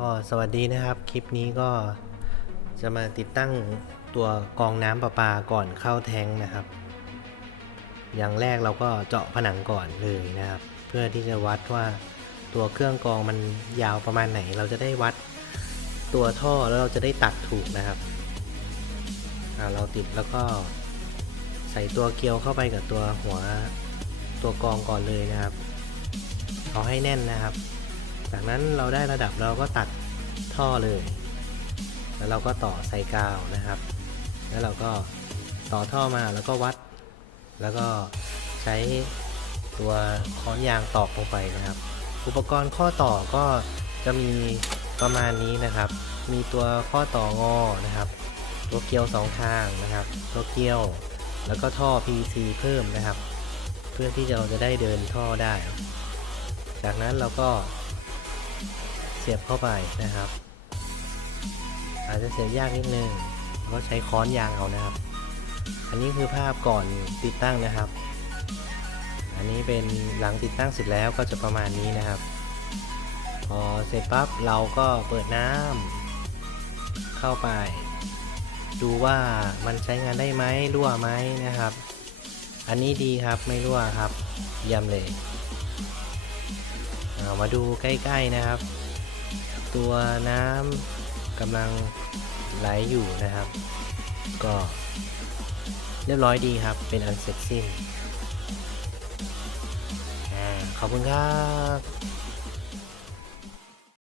ก็สวัสดีนะครับ คลิปนี้ก็จะมาติดตั้งตัวกองน้ำประปาก่อนเข้าแทงนะครับ อย่างแรกเราก็เจาะผนังก่อนเลยนะครับ เพื่อที่จะวัดว่าตัวเครื่องกองมันยาวประมาณไหน เราจะได้วัดตัวท่อแล้วเราจะได้ตัดถูกนะครับเราติดแล้วก็ใส่ตัวเกลียวเข้าไปกับตัวหัวตัวกองก่อนเลยนะครับ เอาให้แน่นนะครับ จากนั้นเราได้ระดับเราก็ตัดท่อเลย แล้วเราก็ต่อไซกาวนะครับ แล้วเราก็ต่อท่อมาแล้วก็วัด แล้วก็ใช้ตัวค้อนยางตอกลงไปนะครับ อุปกรณ์ข้อต่อก็จะมีประมาณนี้นะครับ มีตัวข้อต่องอนะครับ ตัวเกลียวสองข้างนะครับ ตัวเกลียว แล้วก็ท่อ PVC เพิ่มนะครับ เพื่อที่เราจะได้เดินท่อได้ จากนั้นเราก็ เสียบเข้าไปนะครับ อาจจะเสียบยากนิดนึงก็ใช้ค้อนยางเอานะครับ อันนี้คือภาพก่อนติดตั้งนะครับ อันนี้เป็นหลังติดตั้งเสร็จแล้วก็จะประมาณนี้นะครับพอเสร็จปั๊บเราก็เปิดน้ำเข้าไป ดูว่ามันใช้งานได้ไหมรั่วไหมนะครับ อันนี้ดีครับไม่รั่วครับเยี่ยมเลยเามาดูใกล้ๆนะครับ ตัวน้ำกำลังไหลอยู่นะครับ ก็เรียบร้อยดีครับเป็นอันเสร็จสิ้นขอบคุณครับ